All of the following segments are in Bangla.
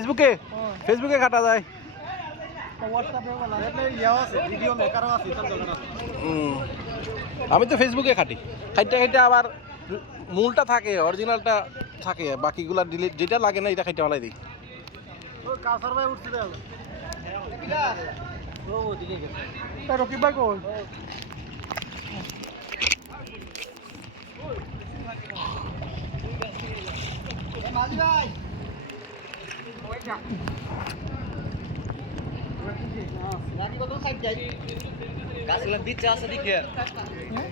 ফেসবুকে ফেসবুকে কাটা যায়। আমি তো ফেসবুকে খাটি, খাইতে খাইতে আবার মূলটা থাকে, অরিজিনালটা থাকে, বাকিগুলা ডিলিট, যেটা লাগে না এটা খাইতে ভালাই দিই। গাছগুলো বিচা আছে দিকে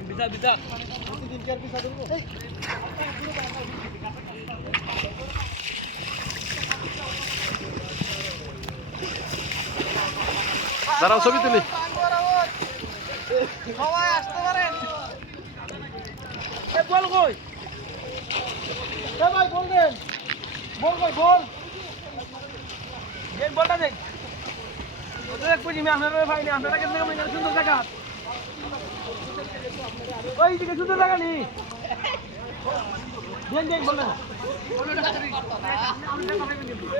বিচা বিচা দাঁড়াও ছবি তুলি। সবাই আসতে পারেন। এ বল কই? এ ভাই বল দেন। বল কই বল? দেন বলটা দেন। ওদের এক পুজি মে আপনারা ভাই না আপনারা কেন মেনে সুন্দর জায়গা। ওই দিকে সুন্দর জায়গা নি। দেন দেন বল না।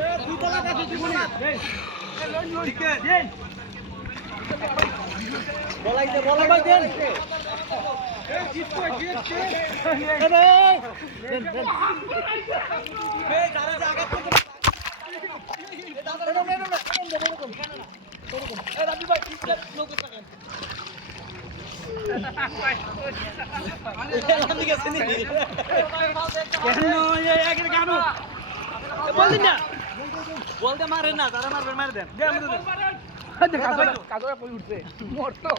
এ দুই টাকা কাছে দিবনি। দেন। এ লোন ঠিক আছে দেন। বলাই দে বলাই ভাই দেন। এ জিত কই জিত এ রে দেন দেন। এ যারা জায়গা থেকে এ দাদা এ রাজু ভাই পিছলে লোক থাকেন। আমি গেছে নি কেন এই আগে গানো বল দিন না বল দে মারেন না যারা মারবেন মার দেন দে আমি দেন কাজে কাজে কই উঠছে মরতো।